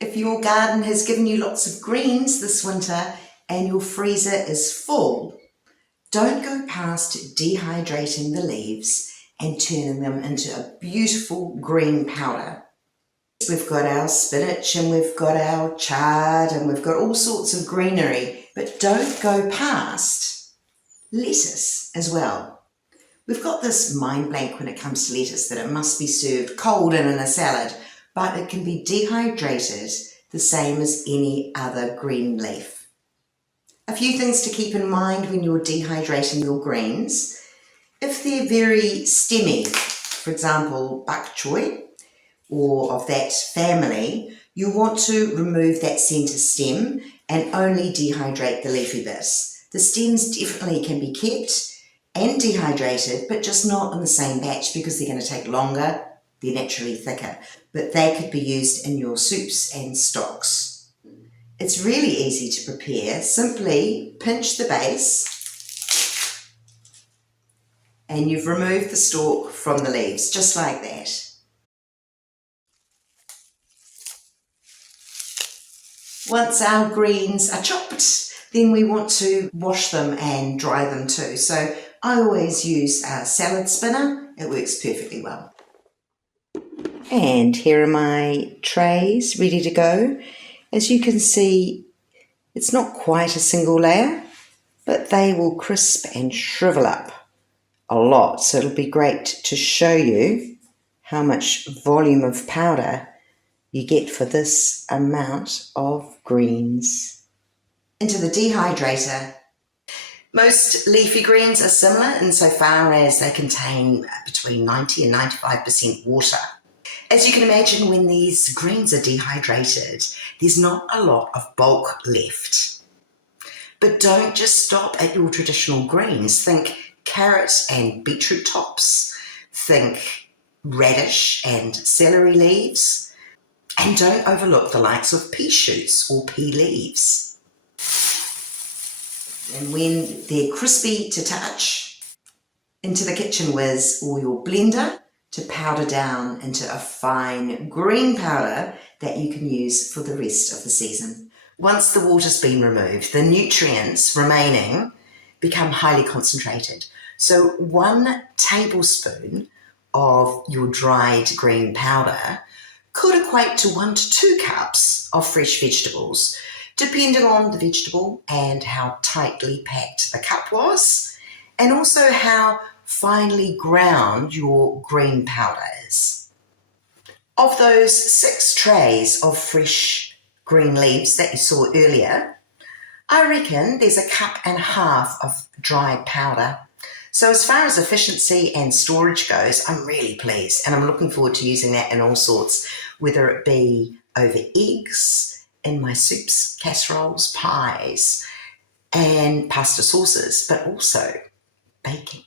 If your garden has given you lots of greens this winter and your freezer is full, don't go past dehydrating the leaves and turning them into a beautiful green powder. We've got our spinach and we've got our chard and we've got all sorts of greenery, but don't go past lettuce as well. We've got this mind blank when it comes to lettuce that it must be served cold and in a salad, but it can be dehydrated the same as any other green leaf. A few things to keep in mind when you're dehydrating your greens. If they're very stemmy, for example, bok choy, or of that family, you want to remove that centre stem and only dehydrate the leafy bits. The stems definitely can be kept and dehydrated, but just not in the same batch because they're going to take longer, they're naturally thicker, but they could be used in your soups and stocks. It's really easy to prepare. Simply pinch the base and you've removed the stalk from the leaves, just like that. Once our greens are chopped, then we want to wash them and dry them too. So I always use a salad spinner. It works perfectly well. And here are my trays ready to go. As you can see, it's not quite a single layer, but they will crisp and shrivel up a lot. So it'll be great to show you how much volume of powder you get for this amount of greens. Into the dehydrator. Most leafy greens are similar insofar as they contain between 90 and 95% water. As you can imagine, when these greens are dehydrated, there's not a lot of bulk left. But don't just stop at your traditional greens. Think carrot and beetroot tops. Think radish and celery leaves. And don't overlook the likes of pea shoots or pea leaves. And when they're crispy to touch, into the kitchen whiz or your blender to powder down into a fine green powder that you can use for the rest of the season. Once the water's been removed, the nutrients remaining become highly concentrated. So 1 tablespoon of your dried green powder could equate to 1 to 2 cups of fresh vegetables, depending on the vegetable and how tightly packed the cup was, and also how finely ground your green powder is. Of those 6 trays of fresh green leaves that you saw earlier, I reckon there's 1.5 cups of dried powder. So as far as efficiency and storage goes, I'm really pleased, and I'm looking forward to using that in all sorts, whether it be over eggs, in my soups, casseroles, pies, and pasta sauces, but also baking.